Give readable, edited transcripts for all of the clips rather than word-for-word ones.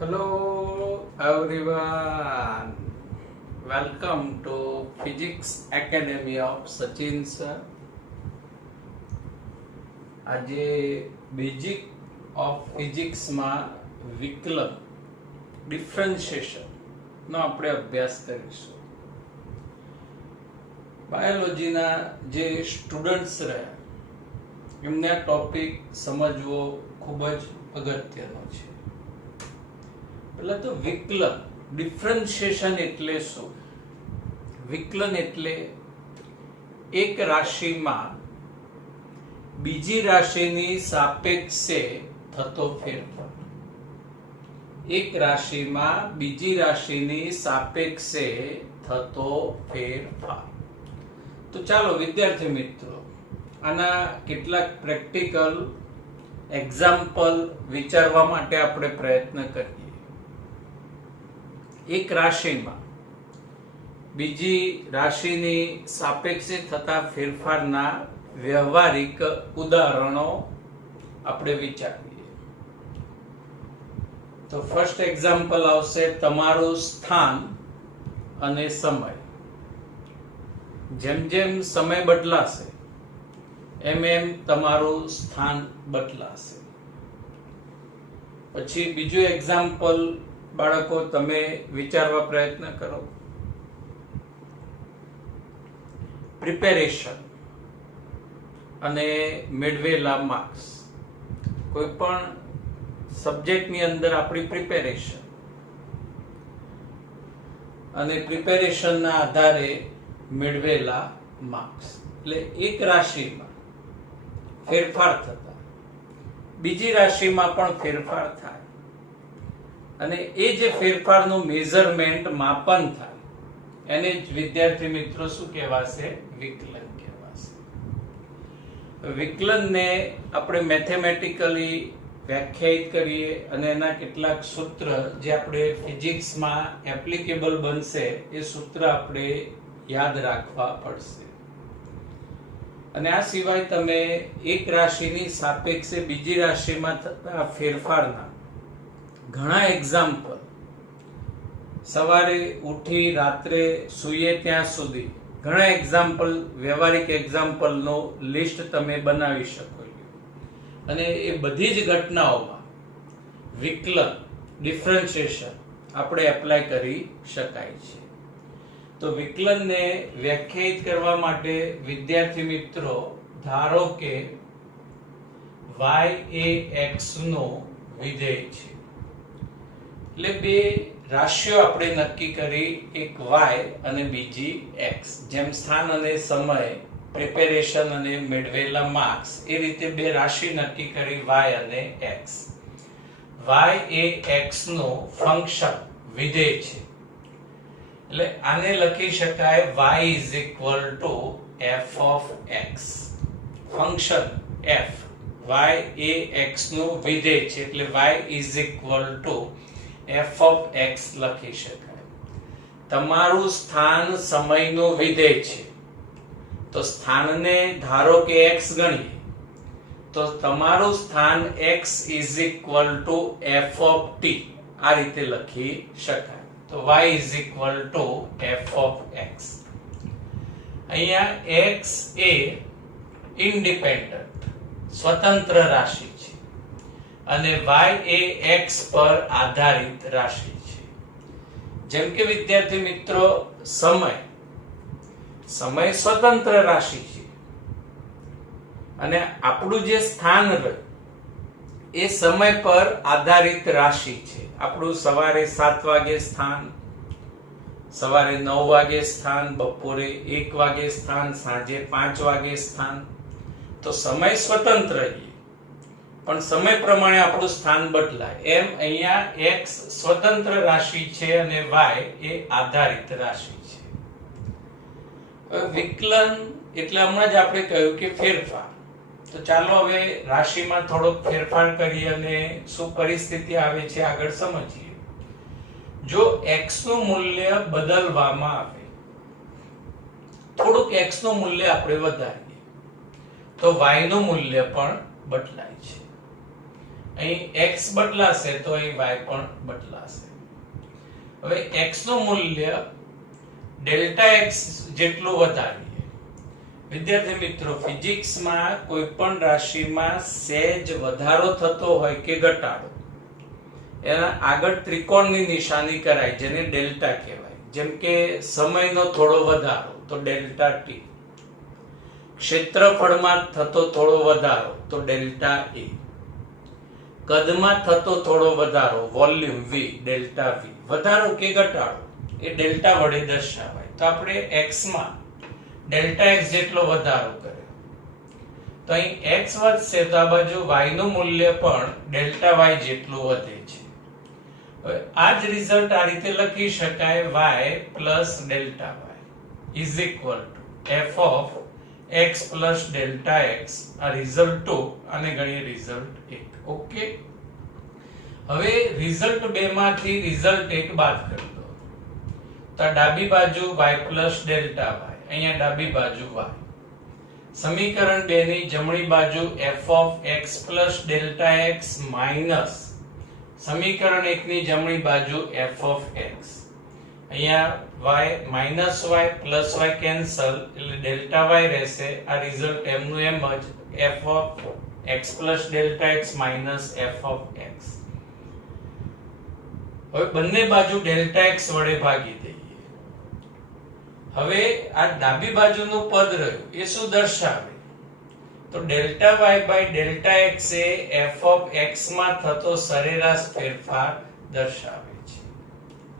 Hello everyone, welcome to Physics Academy of Sachin sir. આજે basic of ફિઝિક્સમાં વિકલન differentiation નો આપણે અભ્યાસ કરીશું. બાયોલોજીના જે સ્ટુડન્ટ્સ રહ્યા એમને આ ટોપિક સમજવો ખૂબ જ અગત્યનો છે. પહેલા તો વિકલન ડિફરન્શિએશન એટલે શું? વિકલન એટલે એક રાશિમાં બીજી રાશિની સાપેક્ષે થતો ફેરફાર. એક રાશિમાં બીજી રાશિની સાપેક્ષે થતો ફેરફાર. તો ચાલો વિદ્યાર્થી મિત્રો આના કેટલાક પ્રેક્ટિકલ એક્ઝામ્પલ વિચારવા માટે આપણે પ્રયત્ન કરીએ. એક રાશિમાં બીજી રાશિની સાપેક્ષે થતા ફેરફારના વ્યવહારિક ઉદાહરણો આપણે વિચારીએ. તો ફર્સ્ટ એક્ઝામ્પલ આવશે તમારું સ્થાન અને સમય. જેમ જેમ સમય બદલાશે એમ એમ તમારું સ્થાન બદલાશે. પછી બીજું એક્ઝામ્પલ બાળકો તમે વિચારવા પ્રયત્ન કરો. પ્રિપેરેશન અને મેળવેલા માર્ક્સ. કોઈ પણ સબ્જેક્ટની અંદર આપણી પ્રિપેરેશન અને પ્રિપેરેશનના આધારે મેળવેલા માર્ક્સ. એટલે એક રાશિમાં ફેરફાર થતા બીજી રાશિમાં પણ ફેરફાર થાય અને એ જે ફેરફારનું મેઝરમેન્ટ માપન થાય એને જ વિદ્યાર્થી મિત્રો શું કહેવાશે? વિકલન કહેવાશે. વિકલનને આપણે મેથેમેટિકલી વ્યાખ્યાયિત કરીએ અને એના કેટલાક સૂત્ર જે આપણે ફિઝિક્સમાં એપ્લિકેબલ બનશે એ સૂત્ર આપણે યાદ રાખવા પડશે. અને આ સિવાય તમે એક રાશિની સાપેક્ષે બીજી રાશિમાં થતા ફેરફારના ઘણા એક્ઝામ્પલ સવારે ઉઠી રાત્રે સૂઈએ ત્યાં સુધી ઘણા એક્ઝામ્પલ વ્યવહારિક એક્ઝામ્પલનો લિસ્ટ તમે બનાવી શકો અને એ બધી જ ઘટનાઓમાં વિકલન ડિફરન્શિએશન આપણે એપ્લાય કરી શકાય છે. તો વિકલનને વ્યાખ્યાયિત કરવા માટે વિદ્યાર્થી મિત્રો ધારો કે y એ x નો વિધેય છે. એટલે બે રાશિઓ આપણે નક્કી કરી, એક y અને બીજી x. જેમ સ્થાન અને સમય, પ્રિપેરેશન અને મેળવેલા માર્ક્સ, એ રીતે બે રાશિ નક્કી કરી y અને x. y એ x નો ફંક્શન વિધેય છે. એટલે આને લખી શકાય y is equal to f of x. Function f y A x નું વિધેય છે એટલે y is equal to f of x લખી શકાય. તમારું સ્થાન સમયનું વિધેય છે તો સ્થાનને ધારો કે x ગણીએ તો તમારું સ્થાન x is equal to f of t આ રીતે લખી શકાય. તો y is equal to f of x. અહીંયા x એ ઇન્ડિપેન્ડન્ટ સ્વતંત્ર રાશિ છે અને y એ x પર આધારિત રાશિ છે. જેમ કે વિદ્યાર્થી મિત્રો સમય સ્વતંત્ર રાશિ છે અને આપણું જે સ્થાન રહ્યું એ સમય પર આધારિત રાશિ છે. આપણું સવારે 7 વાગે સ્થાન, સવારે 9 વાગે સ્થાન, બપોરે 1 વાગે સ્થાન, સાંજે 5 વાગે સ્થાન. તો સમય સ્વતંત્ર છે પણ સમય પ્રમાણે આપણું સ્થાન બદલાય. એમ અહીંયા x સ્વતંત્ર રાશિ છે અને y એ આધારિત રાશિ છે. વિકલન એટલે હમણાં જ આપણે કહ્યું કે ફેરફાર. તો ચાલો હવે રાશિમાં થોડોક ફેરફાર કરીએ અને શું પરિસ્થિતિ આવે છે આગળ સમજીએ. જો x નું મૂલ્ય બદલવામાં આવે, થોડુંક x નું મૂલ્ય આપણે વધારીએ તો y નું મૂલ્ય પણ બદલાય છે. અહીં x બદલાશે તો અહીં y પણ બદલાશે. હવે x નું મૂલ્ય ડેલ્ટા x જેટલું વધારીએ. વિદ્યાર્થી મિત્રો, ફિઝિક્સમાં કોઈ પણ રાશિમાં સહેજ વધારો થતો હોય કે ઘટાડો, એના આગળ ત્રિકોણની નિશાની કરાય, જેને ડેલ્ટા કહેવાય. જેમ કે સમયનો થોડો વધારો તો ડેલ્ટા ટી, ક્ષેત્રફળમાં થતો થોડો વધારો તો ડેલ્ટા એ, કદમાં થતો થોડો વધારો વોલ્યુમ વી, ડેલ્ટા વી. વધારો કે ઘટાડો એ ડેલ્ટા વડે દર્શાવાય. તો આપણે x માં ડેલ્ટા x જેટલો વધારો કર્યો તો અહીં x વધશે તો આ બાજુ y નું મૂલ્ય પણ ડેલ્ટા y જેટલું વધે છે. હવે આ જ રિઝલ્ટ આ રીતે લખી શકાય, y plus delta y is equal to f of x plus delta x. આ રિઝલ્ટ 2 અને ગણીએ રિઝલ્ટ 1. ઓકે, હવે રિઝલ્ટ 2 માંથી રિઝલ્ટ 1 બાદ કરી દો તો ડાબી બાજુ y પ્લસ ડેલ્ટા y, અહીંયા ડાબી બાજુ y. સમીકરણ 2 ની જમણી બાજુ f of x plus delta x minus સમીકરણ 1 ની જમણી બાજુ f ઓફ x. અહીંયા y minus y plus y cancel એટલે ડેલ્ટા y રહેશે. આ રિઝલ્ટ એમનું એમ જ f of x plus delta x minus f of x. હવે બંને બાજુ ડેલ્ટા x વડે ભાગી દઈએ. હવે આ ડાબી બાજુનું પદ રહ્યું એ શું દર્શાવે? તો delta y by delta x એ f ઓફ x માં થતો સરેરાશ ફેરફાર દર્શાવે છે.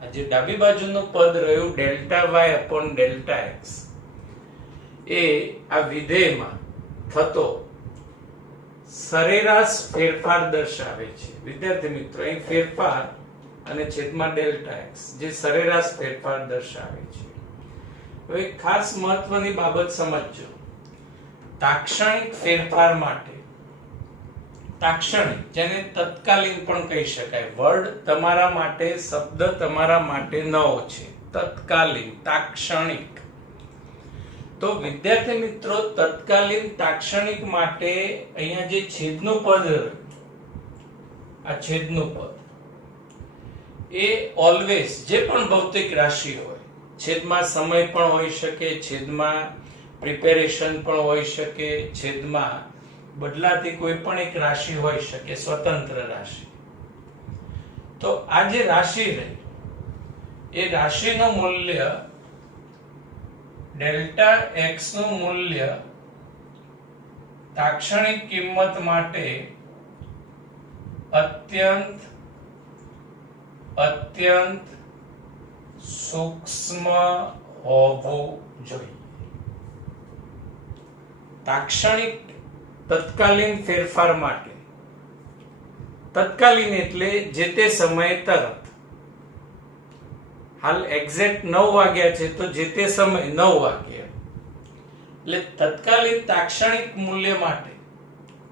આ જે ડાબી બાજુનું પદ રહ્યું delta y upon delta x એ આ વિધેયમાં થતો સરેરાશ ફેરફાર દર્શાવે છે. વિદ્યાર્થી મિત્રો, અહીં ફેરફાર અને છેદમાં ડેલ્ટા x જે સરેરાશ ફેરફાર દર્શાવે છે. હવે ખાસ મહત્વની બાબત સમજજો. તાક્ષણિક ફેરફાર માટે, તાક્ષણિક જેને તત્કાલીન પણ કહી શકાય, વર્ડ તમારા માટે, શબ્દ તમારા માટે નવો છે. તત્કાલીન, તાક્ષણિક. તો વિદ્યાર્થી મિત્રો, તત્કાલીન તાક્ષણિક માટે અહીંયા જે છેદનું પદ રહ્યું, આ છેદનું પદ એ ઓલવેઝ જે પણ ભૌતિક રાશિ હોય, છેદમાં સમય પણ હોઈ શકે, છેદમાં પ્રિપેરેશન પણ હોઈ શકે, છેદમાં બદલાતી કોઈ પણ એક રાશિ હોઈ શકે, સ્વતંત્ર રાશિ. તો આ જે રાશિ રહી એ રાશિનું મૂલ્ય ડેલ્ટા x નું મૂલ્ય તાક્ષણિક કિંમત માટે અત્યંત સૂક્ષ્મ હોવું જોઈએ. તાક્ષણિક તત્કાલીન ફેરફાર માટે, તત્કાલીન એટલે જે તે સમયે તરત. હાલ એક્ઝેક્ટ 9 વાગ્યા છે તો જે તે સમય 9 વાગ્યા. એટલે તત્કાલીન તાક્ષણિક મૂલ્ય માટે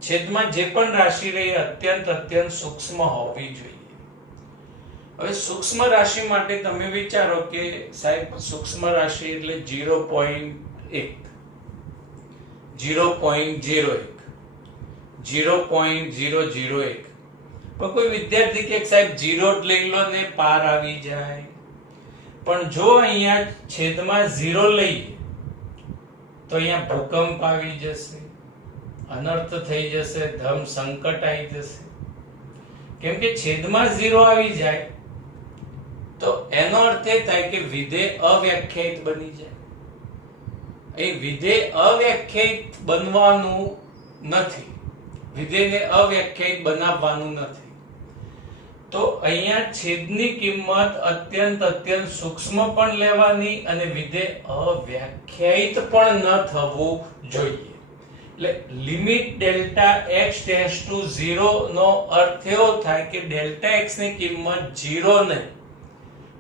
છેદમાં જે પણ રાશિ રહી અત્યંત સૂક્ષ્મ હોવી જોઈએ. હવે સૂક્ષ્મ રાશિ માટે તમે વિચારો કે સાહેબ સૂક્ષ્મ રાશિ એટલે 0.1, 0.01, 0.001. પણ કોઈ વિદ્યાર્થી કે સાહેબ 0 જ લઈ લો ને પાર આવી જાય. પણ જો અહીંયા છેદમાં 0 લઈએ તો અહીંયા ભૂકંપ આવી જશે, અનર્થ થઈ જશે, ધમ સંકટ આવી જશે. કેમ કે છેદમાં 0 આવી જાય તો એનો અર્થ એ થાય કે વિધેય અવ્યાખ્યાયિત બની જાય. એ વિધેય અવ્યાખ્યાયિત બનવાનું નથી, વિધેયને અવ્યાખ્યાયિત બનાવવાનું નથી. તો અહીંયા છેદની કિંમત અત્યંત સૂક્ષ્મ પણ લેવાની અને વિધેય અવ્યાખ્યાયિત પણ ન થવું જોઈએ. એટલે limit delta x tends to 0 નો અર્થ એવો થાય કે ડેલ્ટા x ની કિંમત 0 નહીં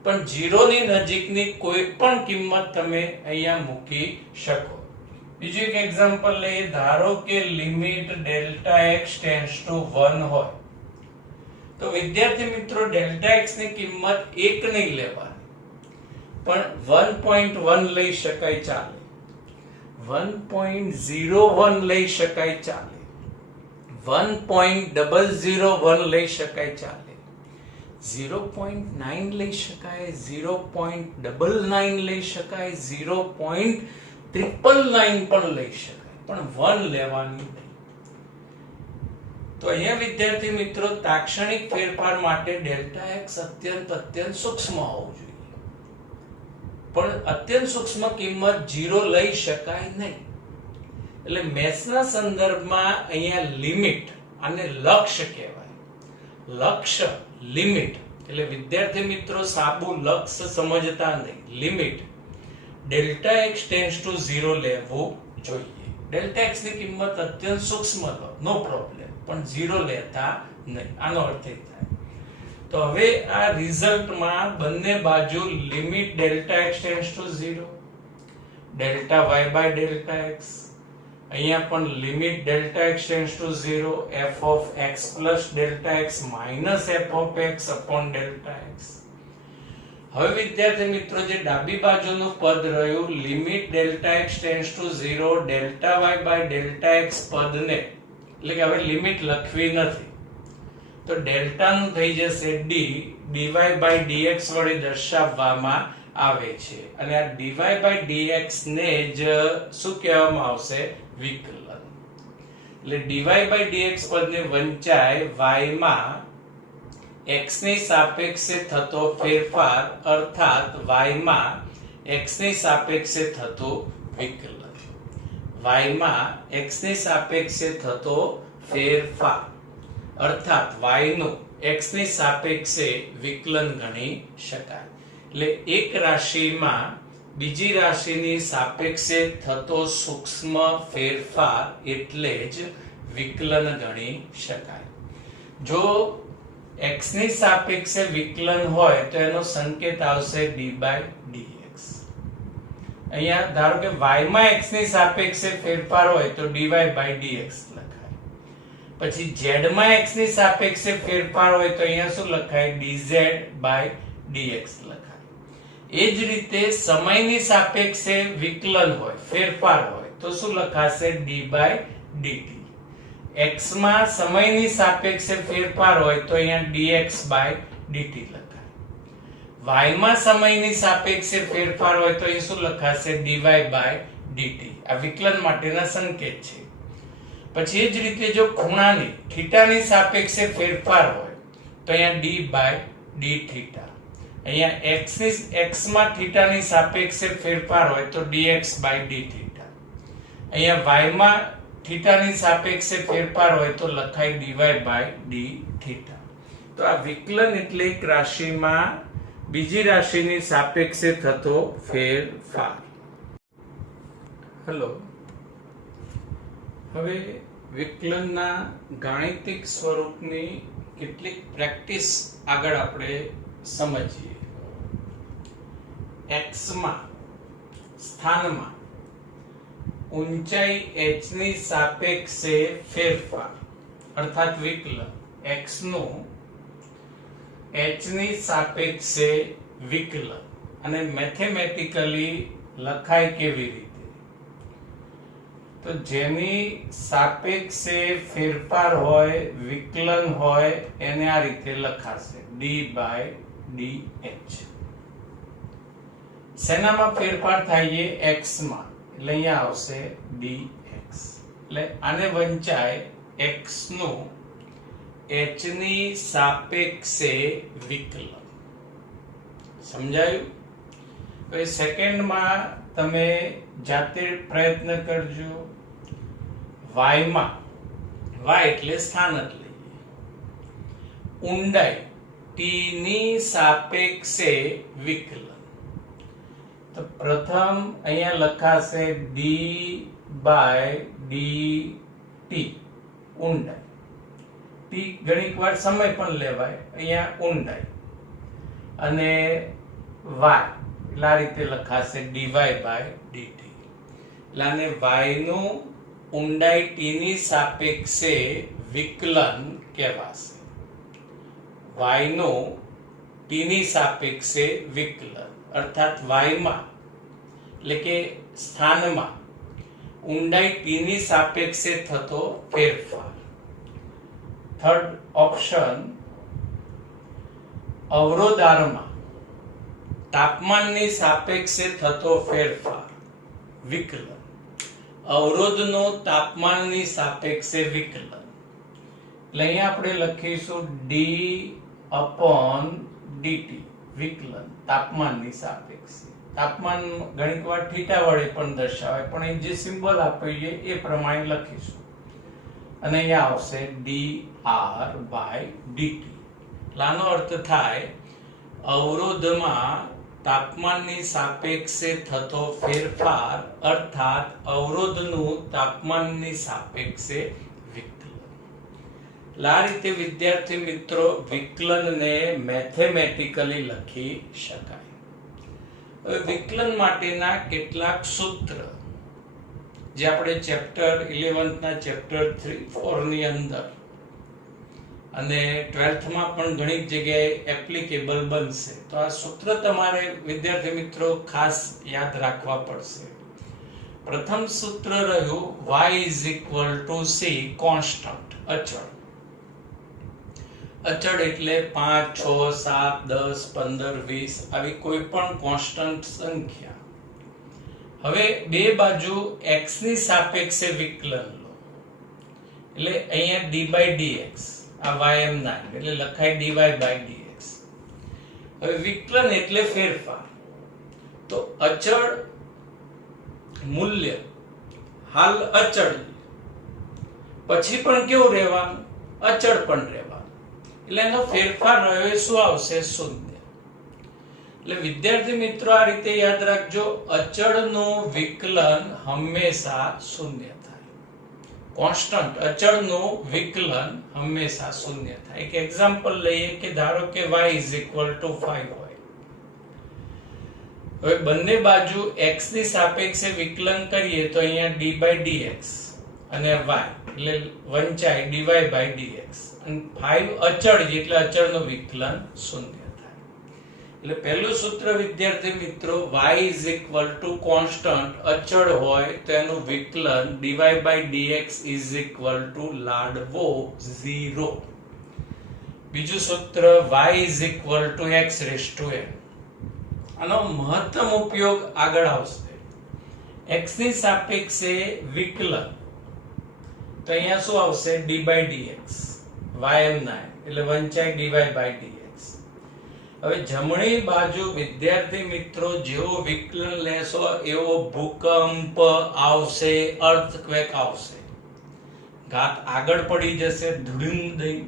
પણ 0 ની નજીકની કોઈ પણ કિંમત તમે અહીંયા મૂકી શકો. બીજું એક એક્ઝામ્પલ લઈએ. ધારો કે limit delta x tends to 1 હોય તો વિદ્યાર્થી મિત્રો ડેલ્ટા x ની કિંમત 1 નહીં લેવાની પણ 1.1 લઈ શકાય, ચાલે. 1.01 લઈ શકાય, ચાલે. 1.001 લઈ શકાય, ચાલે. 0.9 લઈ શકાય, 0.99 લઈ શકાય, 0.999 પણ લઈ શકાય, પણ 1 લેવાની નહીં. તો અહીંયા વિદ્યાર્થી મિત્રો તાક્ષણિક ફેરફાર માટે ડેલ્ટા એક્સ અત્યંત સૂક્ષ્મ હોવું જોઈએ, પણ અત્યંત સૂક્ષ્મ કિંમત 0 લઈ શકાય નહીં. એટલે મેથ્સના સંદર્ભમાં અહીંયા લિમિટ અને લક્ષ્ય કહેવાય. લક્ષ્ય લિમિટ એટલે વિદ્યાર્થી મિત્રો સાબુ લક્ષ્ય સમજતા નહીં, limit delta x tends to 0 લેવું જોઈએ. ડેલ્ટા એક્સ ની કિંમત અત્યંત સૂક્ષ્મ લો, નો પ્રોબ્લેમ, પણ 0 લેતા નહીં. આનો અર્થ એ થાય. તો હવે આ રિઝલ્ટમાં બંને બાજુ limit delta x tends to 0, delta y by delta x, અહીંયા પણ limit delta x tends to 0, f of x plus delta x minus f of x upon delta x. હવે વિદ્યાર્થી મિત્રો જે ડાબી બાજુનું પદ રહ્યું limit delta x tends to 0 delta y by delta x પદને, એટલે કે હવે લિમિટ લખવી નથી, તો ડેલ્ટા નું થઈ જશે d, dy બાય dx વડે દર્શાવવામાં આવે છે. અને આ dy બાય dx ને જ શું કહેવામાં આવશે? વિકલન. એટલે dy બાય dx પદને વંચાય y માં x ની સાપેક્ષે થતો ફેરફાર, અર્થાત y માં x ની સાપેક્ષે થતો વિકલન. y માં x ની સાપેક્ષે થતો ફેરફાર અર્થાત y નું x ની સાપેક્ષે વિકલન ગણી શકાય. એટલે એક રાશિમાં બીજી રાશિની સાપેક્ષે થતો સૂક્ષ્મ ફેરફાર એટલે જ વિકલન ગણી શકાય. જો x ની સાપેક્ષે વિકલન હોય તો એનો સંકેત આવશે d by dx. અહીંયા ધારો કે y માં x ની સાપેક્ષે ફેરફાર હોય તો dy by dx લખાય. પછી z માં x ની સાપેક્ષે ફેરફાર હોય તો અહીંયા શું લખાય? dz by dx લખાય. એ જ રીતે સમયની સાપેક્ષે વિકલન હોય, ફેરફાર હોય તો શું લખાશે? d by dt. x માં સમયની સાપેક્ષે ફેરફાર હોય તો અહીંયા dx by dt લખાય. y માં સમયની સાપેક્ષે ફેરફાર હોય તો અહીં શું લખાશે? dy by dt. આ વિકલન માટેના સંકેત છે. પછી એ જ રીતે જો ખૂણાની થીટાની સાપેક્ષે ફેરફાર હોય તો અહીંયા d by d થીટા. અહીંયા x માં થીટાની સાપેક્ષે ફેરફાર હોય તો dx by d થીટા. અહીંયા y માં થીટાની સાપેક્ષે ફેરફાર હોય તો લખાય dy by d થીટા. તો આ વિકલન એટલે એક રાશિમાં બીજી રાશિની સાપેક્ષે થતો ફેરફાર. હેલો, હવે વિકલનના ગાણિતિક સ્વરૂપની કેટલીક પ્રેક્ટિસ આગળ આપણે સમજીએ. x માં સ્થાનમાં ઊંચાઈ h ની સાપેક્ષે ફેરફાર અર્થાત વિકલન, x નું h ની સાપેક્ષે વિકલન, અને મેથેમેટિકલી લખાય કેવી રીતે? તો જેની સાપેક્ષે ફેરફાર હોય, વિકલન હોય, એને આ રીતે લખાશે d by dh. શેનામાં ફેરફાર થાય છે? x માં, એટલે અહીંયા આવશે dx. એટલે આને વંચાય x નું h ની સાપેક્ષે વિકલન. સમજાયું? તો એ સેકન્ડમાં તમે જાતે પ્રયત્ન કરજો. y માં, y એટલે સ્થાનક લઈએ, ઊંડાઈ t ની સાપેક્ષે વિકલન. તો પ્રથમ અહીંયા લખાશે d by dt ઊંડાઈ. t ઘણીક વાર સમય પણ લેવાય, અહીંયા ઊંડાઈ, અને y એટલે આ રીતે લખાશે dy by dt. એટલે આને y નું ઊંડાઈ t ની સાપેક્ષે વિકલન કહેવાશે. y નું t ની સાપેક્ષે વિકલન અર્થાત y માં એટલે કે સ્થાનમાં ઊંડાઈ t ની સાપેક્ષે થતો ફેરફાર. થર્ડ ઓપ્શન, અવરોધારમાં તાપમાનની સાપેક્ષે થતો ફેરફાર વિકલન. અવરોધનો તાપમાનની સાપેક્ષે વિકલન એટલે અહીંયા આપણે લખીશું d/dt વિકલન તાપમાનની સાપેક્ષે. તાપમાન ઘણીક વાર થીટા વડે પણ દર્શાવાય, પણ એ જે સિમ્બોલ આપ્યું છે એ પ્રમાણે લખીશું અને અહીંયા આવશે dr/dt. આનો અર્થ થાય અવરોધમાં તાપમાનની સાપેક્ષે થતો ફેરફાર અર્થાત અવરોધનું તાપમાનની સાપેક્ષે વિકલન. આ રીતે વિદ્યાર્થી મિત્રો વિકલનને મેથેમેટિકલી લખી શકાય. હવે વિકલન માટેના કેટલાક સૂત્ર જે આપણે ચેપ્ટર 11 ના ચેપ્ટર 3-4 ની અંદર અને 12th માં પણ ઘણી જગ્યાએ એપ્લિકેબલ બનશે. તો આ સૂત્ર તમારે વિદ્યાર્થી મિત્રો ખાસ યાદ રાખવા પડશે. પ્રથમ સૂત્ર રહ્યું y c કોન્સ્ટન્ટ, અચળ. અચળ એટલે 5, 6, 7, 10, 15, 20 આવી કોઈ પણ કોન્સ્ટન્ટ સંખ્યા. હવે બે બાજુ x ની સાપેક્ષે વિકલન લો એટલે અહીંયા d/dx, આ ym9 એટલે લખાય dy/dx. હવે વિકલન એટલે ફેરફાર. તો અચળ મૂલ્ય હાલ અચળ, પછી પણ કેવું રહેવાનું? અચળ પણ રહેવાનું. એટલે એનો ફેરફાર રહ્યો એ શું આવશે? શૂન્ય. એટલે વિદ્યાર્થી મિત્રો આ રીતે યાદ રાખજો, અચળનું વિકલન હંમેશા શૂન્ય થાય. કોન્સ્ટન્ટ અચળનું વિકલન હંમેશા શૂન્ય થાય. એક એક્ઝામ્પલ લઈએ કે ધારો કે y = 5 હોય. હવે બંને બાજુ x ની સાપેક્ષે વિકલન કરીએ તો અહીંયા d/dx અને y એટલે વંચાય dy/dx અને 5 અચળ એટલે અચળનું વિકલન શૂન્ય થાય. એટલે પહેલું સૂત્ર વિદ્યાર્થી મિત્રો, y = કોન્સ્ટન્ટ અચળ હોય તો એનું વિકલન dy/dx = લાડવો 0. બીજું સૂત્ર y = x⁻n. આનો મહત્તમ ઉપયોગ આગળ આવશે. x ની સાપેક્ષે વિકલન તો અહીંયા શું આવશે? d/dx, ym9 એટલે વંચાય dy/dx. હવે જમણી બાજુ વિદ્યાર્થી મિત્રો જેવો વિકલન લેશો એવો ભૂકંપ આવશે, અર્થક્વેક આવશે. ઘાત આગળ પડી જશે, ધૂળ દઈ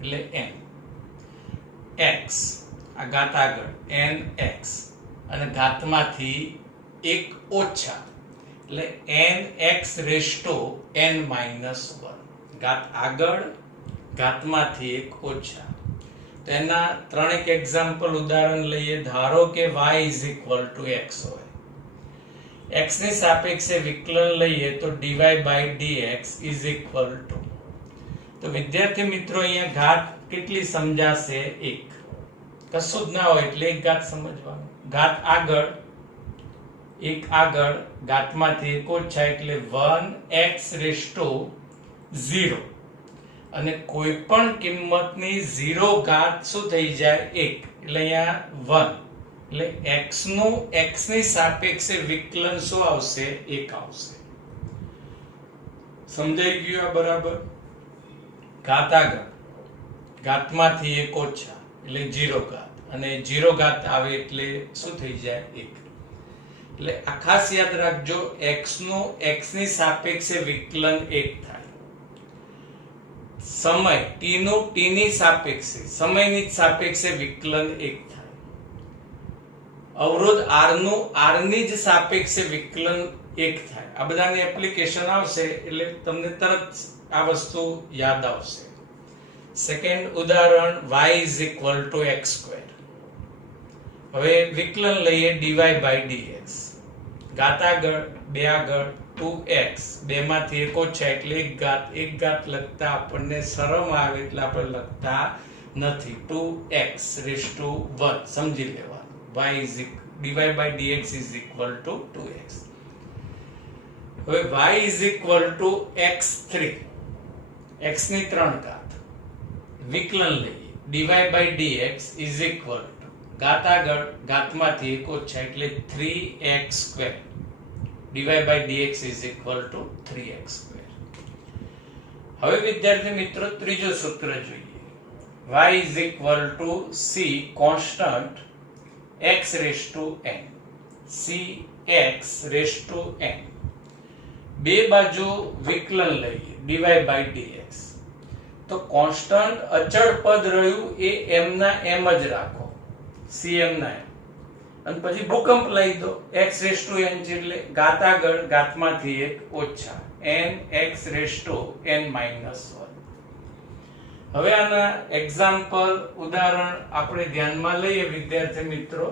એટલે n x, આ ઘાત આગળ nx અને ઘાતમાંથી 1 ઓછા એટલે nx⁻n-1. ઘાત આગળ ઘાતમાંથી 1 ઓછા. તો એના ત્રણેક એક્ઝામ્પલ ઉદાહરણ લઈએ. ધારો કે y = x હોય, x ની સાપેક્ષે વિકલન લઈએ તો dy/dx = તો વિદ્યાર્થી મિત્રો અહીંયા ઘાત કેટલી સમજાશે? 1. કશું જ ના હોય એટલે એક ઘાત સમજવાનું. ઘાત આગળ 1 આગળ ઘાતમાંથી 1 ઓછા એટલે 1x⁻0 અને કોઈ પણ કિંમતની 0 ઘાત શું થઈ જાય? 1 એટલે અહીંયા 1 એટલે x ની સાપેક્ષે વિકલન શું આવશે? 1 આવશે. સમજાઈ ગયું આ બરાબર? ઘાત આગળ ઘાતમાંથી 1 ઓછા એટલે 0 ઘાત અને 0 ઘાત આવે એટલે શું થઈ જાય? 1. એટલે આ ખાસ યાદ રાખજો, x ની સાપેક્ષે વિકલન 1 થાય. સમય t નું t ની સાપેક્ષે, સમયની સાપેક્ષે વિકલન 1 થાય. અવરોધ r નું r ની જ સાપેક્ષે વિકલન 1 થાય. આ બધાની એપ્લિકેશન આવશે એટલે તમને તરત આ વસ્તુ યાદ આવશે. સેકન્ડ ઉદાહરણ y = x². હવે વિકલન લઈએ dy/dx. ઘાત આગળ 2 આગળ 2x, 2 માંથી 1 ઓછા એટલે 1 ઘાત લખતા આપણને શરમ આવે એટલે આપણે લખતા નથી. 2x⁻1 સમજી લેવાનું. dy/dx = 2x. હવે y = x3. x ની 3 ઘાત વિકલન લઈએ dy by dx is equal to ઘાત આગળ ઘાતમાંથી 1 ઓછા એટલે 3x square dy by dx is equal to 3x square. હવે વિદ્યાર્થી મિત્રો ત્રીજો સૂત્ર જોઈએ y is equal to c constant x raised to n c x raised to n બે બાજુ વિકલન લઈએ dy by dx તો કોન્સ્ટન્ટ અચળ પદ રહ્યું એ m ના m જ રાખો cm ના m અને પછી ભૂકંપ લઈ દો x raised to n એટલે ઘાત આગળ ઘાતમાંથી 1 ઓછા n x raised to n minus 1. હવે આના એક્ઝામ્પલ ઉદાહરણ આપણે ધ્યાનમાં લઈએ વિદ્યાર્થી મિત્રો.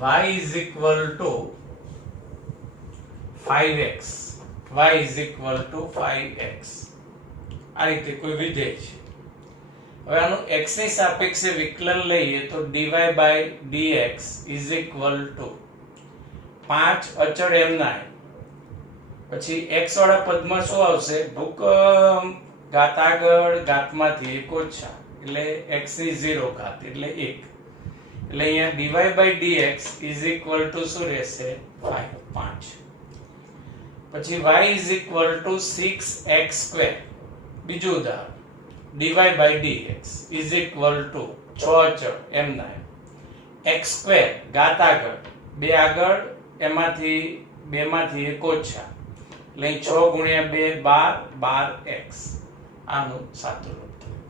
y is equal to 5x y is equal to 5x આ રીતે કોઈ વિધેય છે. હવે આનું x ની સાપેક્ષે વિકલન લઈએ તો dy by dx is equal to 5 અચળ m ના પછી x વાળા પદમાં શું આવશે ભૂકંપ ઘાત આગળ ઘાતમાંથી 1 ઓછા એટલે x ની 0 ઘાત એટલે 1 એટલે અહીંયા dy by dx is equal to શું રહેશે 5 પછી y is equal to 6x square બીજું ઉદાહરણ dy by dx is equal to 6 અચળ m ના x square ઘાત આગળ 2 આગળ એમાંથી 2 માંથી 1 ઓછા એટલે 6 ગુણ્યા 2 12 12x આનું સાચું રૂપ થયું.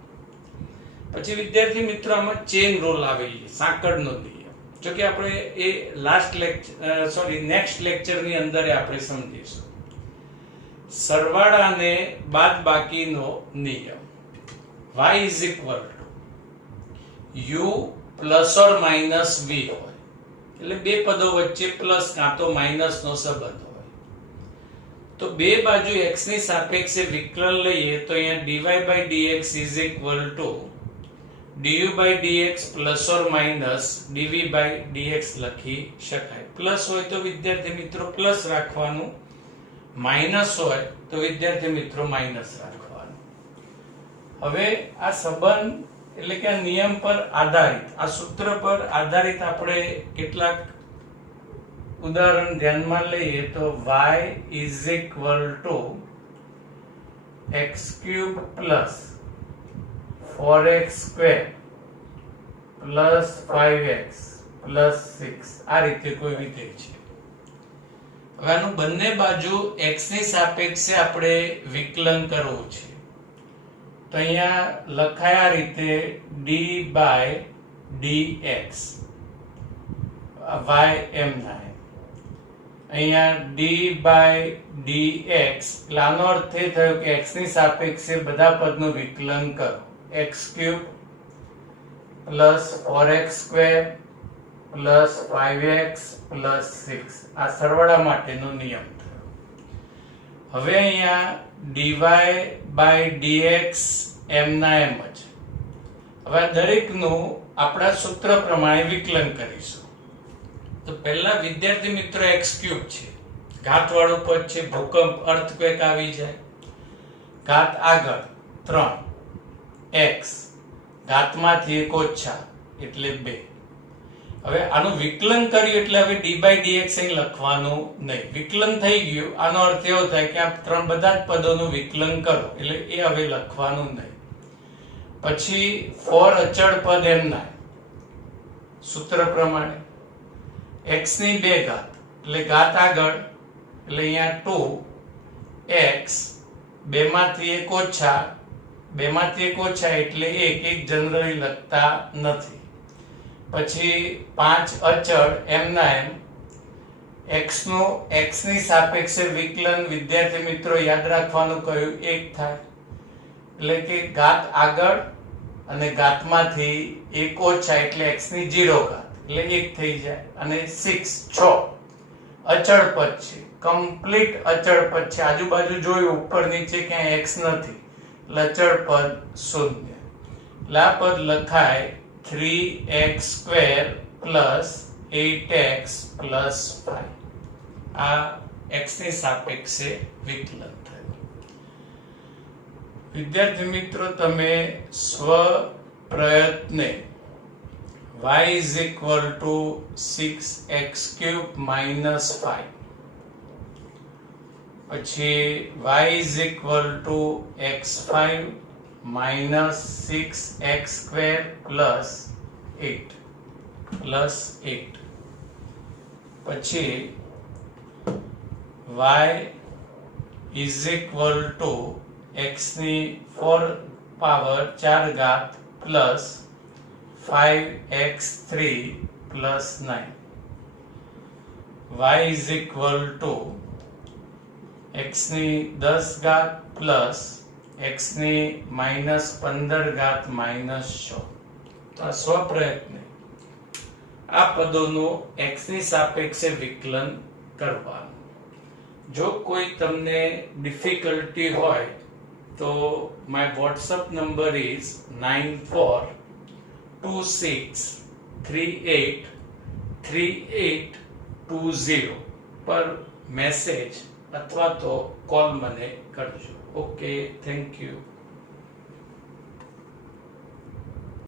પછી વિદ્યાર્થી મિત્રો આમાં ચેન રૂલ આવી સાંકળનો નિયમ જો કે આપણે એ લાસ્ટ લેક્ચર નેક્સ્ટ લેક્ચરની અંદર આપણે સમજીશું. સરવાળા અને બાદબાકીનો નિયમ y is equal to u plus or minus v હોય એટલે બે પદો વચ્ચે પ્લસ કાં તો માઇનસ નો સંબંધ હોય તો બે બાજુ x ની સાપેક્ષે વિકલન લઈએ તો અહીંયા dy by dx is equal to du by dx plus or minus dv by dx લખી શકાય. પ્લસ હોય તો વિદ્યાર્થી મિત્રો પ્લસ રાખવાનું, માઇનસ હોય તો વિદ્યાર્થી મિત્રો માઇનસ રાખવાનું. હવે આ સંબંધ એટલે કે આ નિયમ પર આધારિત આ સૂત્ર પર આધારિત આપણે કેટલાક ઉદાહરણ ધ્યાનમાં લઈએ તો y is equal to x cube plus 4x square plus 5x plus 6 આ રીતે કોઈ વિધેય છે. હવે આનું બંને બાજુ x ની સાપેક્ષે આપણે વિકલન કરવું છે તો અહીંયા લખાય આ રીતે d by dx y m ના અહીંયા d by dx આનો અર્થ એ થયો કે x ની સાપેક્ષે બધા પદનું વિકલન કરો x cube plus 4x square plus 5x plus 6 આ સરવાળા માટેનો નિયમ થયો. હવે અહીંયા dy by dx m ના m જ. હવે દરેકનું આપણા સૂત્ર પ્રમાણે વિકલન કરીશું. તો પહેલા વિદ્યાર્થી મિત્રો x ક્યુબ છે, ઘાત વાળું પદ છે, ભૂકંપ અર્થક્વેક આવી જાય, ઘાત આગળ 3x ઘાતમાંથી 1 ઓછા એટલે 2. હવે આનું વિકલન કર્યું એટલે હવે d by dx અહીં લખવાનું નહીં, વિકલન થઈ ગયું. આનો અર્થ એવો થાય કે આ ત્રણ બધા જ પદોનું વિકલન કરો એટલે એ હવે લખવાનું નહીં. પછી 4 અચળ પદ એમના સૂત્ર પ્રમાણે x ની 2 ઘાત એટલે ઘાત આગળ એટલે અહીંયા 2x 2 માંથી 1 ઓછા 2 માંથી 1 ઓછા એટલે 1 જનરલી લખતા નથી. પછી 5 અચળ m ના m x નું x ની સાપેક્ષે વિકલન વિદ્યાર્થી મિત્રો યાદ રાખવાનું કહ્યું 1 થાય એટલે કે ઘાત આગળ અને ઘાતમાંથી 1 ઓછા એટલે x ની 0 ઘાત એટલે 1 થઈ જાય. અને 6 અચળ પદ છે, કમ્પ્લીટ અચળ પદ છે, આજુબાજુ જોયું ઉપર નીચે ક્યાંય x નથી એટલે અચળ પદ 0 એટલે આ પદ લખાય 3x square plus 8x plus 5 આ x ની સાપેક્ષે વિકલન થયું. વિદ્યાર્થી મિત્રો, તમે સ્વ પ્રયત્ને y is equal to 6x³ minus 5, પછી y is equal to x5 minus 6x² plus 8 પછી y is equal to x ની 4 પાવર 4 ઘાત plus 5x3 plus 9. y is equal to x ની 10 ઘાત plus x ની minus 15 ઘાત minus 6. તો આ સ્વપ્રયત્ને આ પદોનું x ની સાપેક્ષે વિકલન કરવાનું. જો કોઈ તમને ડિફિકલ્ટી હોય તો my WhatsApp number is 9426383820 પર મેસેજ અથવા તો કોલ મને કરજો. Okay, thank you.